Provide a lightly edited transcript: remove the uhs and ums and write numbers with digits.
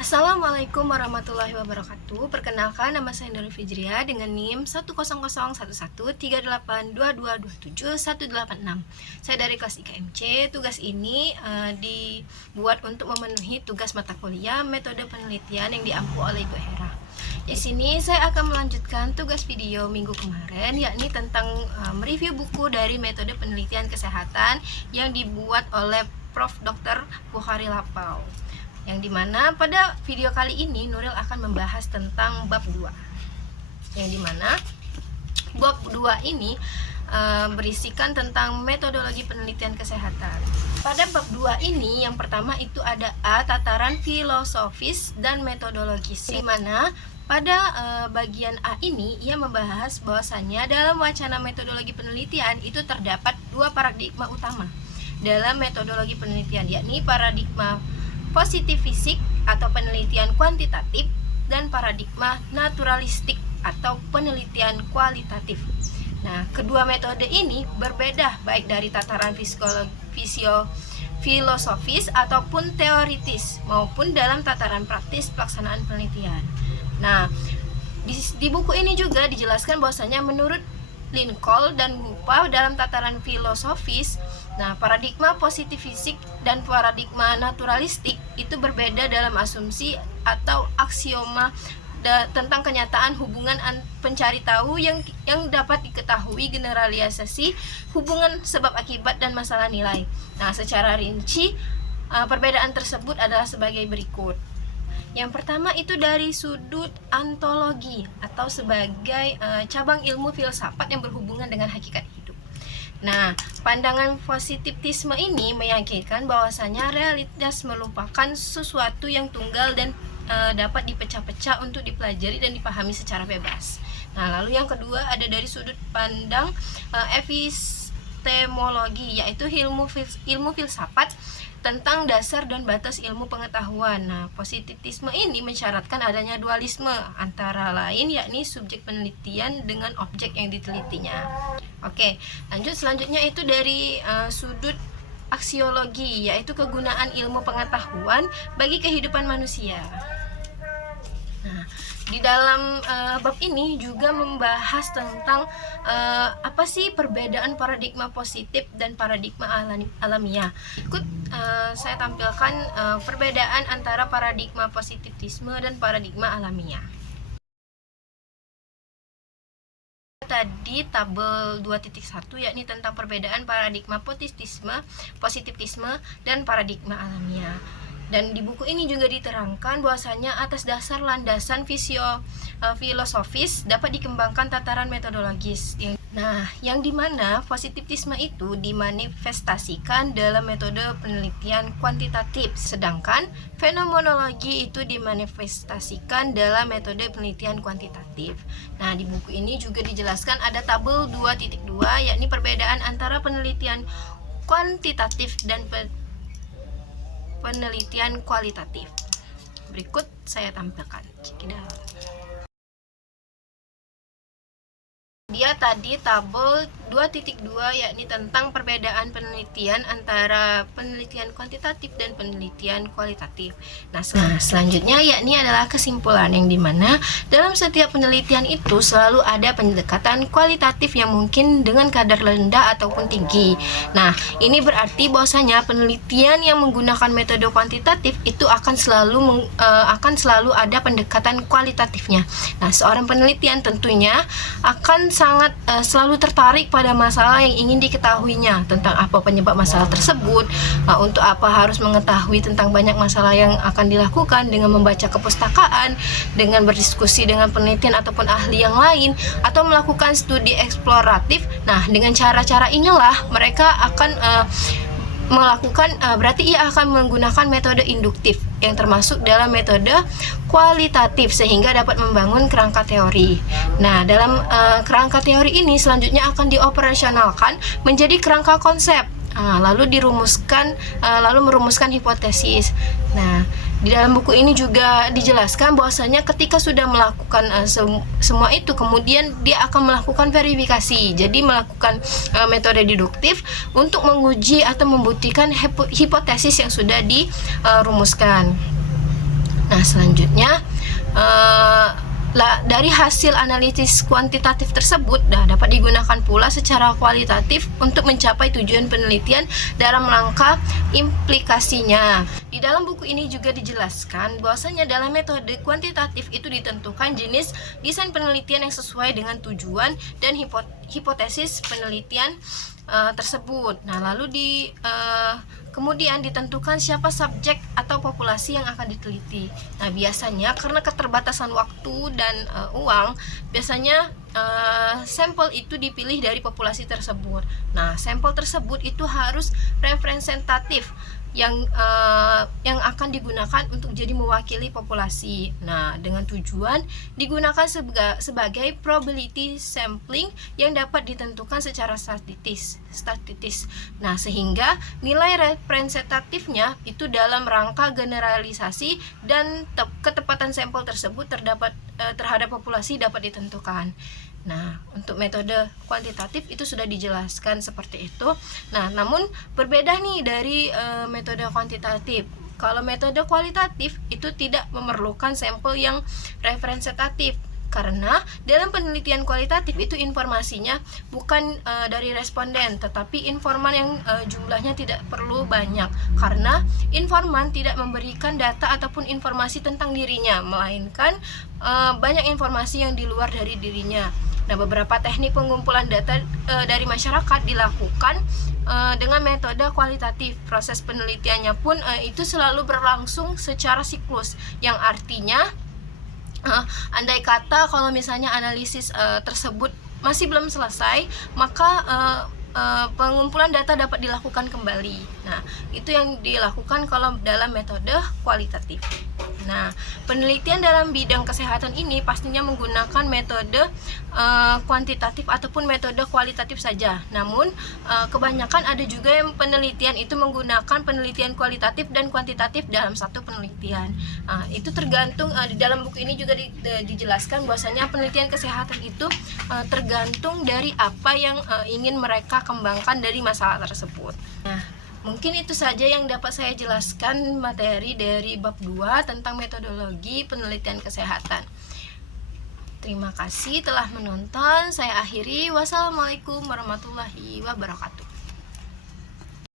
Assalamualaikum warahmatullahi wabarakatuh. Perkenalkan, nama saya Nurul Fijria dengan NIM 1001138222718. Saya dari kelas IKMC. Tugas ini dibuat untuk memenuhi tugas mata kuliah metode penelitian yang diampu oleh Ibu Hera. Di sini saya akan melanjutkan tugas video minggu kemarin, yakni tentang mereview buku dari metode penelitian kesehatan yang dibuat oleh Prof. Dr. Bukhari Lapau. Yang dimana pada video kali ini Nuril akan membahas tentang bab 2. Yang dimana bab 2 ini berisikan tentang metodologi penelitian kesehatan. Pada bab 2 ini yang pertama itu ada A, tataran filosofis dan metodologis. Di mana pada bagian A ini ia membahas bahwasannya dalam wacana metodologi penelitian itu terdapat dua paradigma utama dalam metodologi penelitian, yakni paradigma positif fisik atau penelitian kuantitatif dan paradigma naturalistik atau penelitian kualitatif. Nah, kedua metode ini berbeda baik dari tataran filosofis ataupun teoritis maupun dalam tataran praktis pelaksanaan penelitian. Nah, di buku ini juga dijelaskan bahwasanya menurut Lincoln dan Gupa dalam tataran filosofis, nah paradigma positif fisik dan paradigma naturalistik itu berbeda dalam asumsi atau aksioma tentang kenyataan hubungan pencari tahu yang dapat diketahui generalisasi hubungan sebab akibat dan masalah nilai. Nah, secara rinci perbedaan tersebut adalah sebagai berikut. Yang pertama itu dari sudut ontologi atau sebagai cabang ilmu filsafat yang berhubungan dengan hakikat hidup. Nah, pandangan positivisme ini meyakinkan bahwasanya realitas merupakan sesuatu yang tunggal dan dapat dipecah-pecah untuk dipelajari dan dipahami secara bebas. Nah, lalu yang kedua ada dari sudut pandang epistemologi, yaitu ilmu filsafat tentang dasar dan batas ilmu pengetahuan. Nah, positivisme ini mensyaratkan adanya dualisme antara lain yakni subjek penelitian dengan objek yang ditelitinya. Oke, lanjut selanjutnya itu dari sudut aksiologi, yaitu kegunaan ilmu pengetahuan bagi kehidupan manusia. Nah, di dalam bab ini juga membahas tentang apa sih perbedaan paradigma positif dan paradigma alamiah. Ikut saya tampilkan perbedaan antara paradigma positivisme dan paradigma alamiah. Tadi tabel 2.1 yakni tentang perbedaan paradigma positivisme dan paradigma alamiah. Dan di buku ini juga diterangkan bahwasanya atas dasar landasan filosofis dapat dikembangkan tataran metodologis. Yang dimana positivisme itu dimanifestasikan dalam metode penelitian kuantitatif, sedangkan fenomenologi itu dimanifestasikan dalam metode penelitian kuantitatif. Nah, di buku ini juga dijelaskan ada tabel 2.2 yakni perbedaan antara penelitian kuantitatif dan penelitian kualitatif. Berikut saya tampilkan. Dia tadi tabel 2.2 yakni tentang perbedaan penelitian antara penelitian kuantitatif dan penelitian kualitatif. Nah, selanjutnya yakni adalah kesimpulan yang dimana dalam setiap penelitian itu selalu ada pendekatan kualitatif yang mungkin dengan kadar rendah ataupun tinggi. Nah, ini berarti bahwasanya penelitian yang menggunakan metode kuantitatif itu akan selalu ada pendekatan kualitatifnya. Nah, seorang penelitian tentunya akan sangat selalu tertarik pada masalah yang ingin diketahuinya, tentang apa penyebab masalah tersebut, untuk apa harus mengetahui tentang banyak masalah yang akan dilakukan dengan membaca kepustakaan, dengan berdiskusi dengan penelitian ataupun ahli yang lain, atau melakukan studi eksploratif. Nah, dengan cara-cara inilah mereka akan berarti ia akan menggunakan metode induktif yang termasuk dalam metode kualitatif sehingga dapat membangun kerangka teori. Nah, dalam kerangka teori ini selanjutnya akan dioperasionalkan menjadi kerangka konsep. Lalu merumuskan hipotesis. Nah, di dalam buku ini juga dijelaskan bahwasanya ketika sudah melakukan semua itu, kemudian dia akan melakukan verifikasi. Jadi melakukan metode deduktif untuk menguji atau membuktikan hipotesis yang sudah dirumuskan. Nah, Nah, selanjutnya dari hasil analisis kuantitatif tersebut dapat digunakan pula secara kualitatif untuk mencapai tujuan penelitian dalam rangka implikasinya. Di dalam buku ini juga dijelaskan bahwasanya dalam metode kuantitatif itu ditentukan jenis desain penelitian yang sesuai dengan tujuan dan hipotesis penelitian tersebut. Nah, lalu kemudian ditentukan siapa subjek atau populasi yang akan diteliti. Nah, biasanya karena keterbatasan waktu dan uang, biasanya sampel itu dipilih dari populasi tersebut. Nah, sampel tersebut itu harus representatif yang akan digunakan untuk jadi mewakili populasi. Nah, dengan tujuan digunakan sebagai probability sampling yang dapat ditentukan secara statistis. Nah, sehingga nilai representatifnya itu dalam rangka generalisasi dan ketepatan sampel tersebut terhadap populasi dapat ditentukan. Nah, untuk metode kuantitatif itu sudah dijelaskan seperti itu. Nah, namun berbeda nih dari metode kuantitatif. Kalau metode kualitatif itu tidak memerlukan sampel yang representatif, karena dalam penelitian kualitatif itu informasinya bukan dari responden, tetapi informan yang jumlahnya tidak perlu banyak, karena informan tidak memberikan data ataupun informasi tentang dirinya, melainkan banyak informasi yang di luar dari dirinya. Nah, beberapa teknik pengumpulan data dari masyarakat dilakukan dengan metode kualitatif. Proses penelitiannya pun itu selalu berlangsung secara siklus, yang artinya andai kata kalau misalnya analisis tersebut masih belum selesai, maka pengumpulan data dapat dilakukan kembali. Nah, itu yang dilakukan kalau dalam metode kualitatif. Nah, penelitian dalam bidang kesehatan ini pastinya menggunakan metode kuantitatif ataupun metode kualitatif saja. Namun, kebanyakan ada juga yang penelitian itu menggunakan penelitian kualitatif dan kuantitatif dalam satu penelitian. Itu tergantung, di dalam buku ini juga dijelaskan bahwasanya penelitian kesehatan itu tergantung dari apa yang ingin mereka kembangkan dari masalah tersebut. Nah, mungkin itu saja yang dapat saya jelaskan materi dari bab 2 tentang metodologi penelitian kesehatan. Terima kasih telah menonton. Saya akhiri. Wassalamualaikum warahmatullahi wabarakatuh.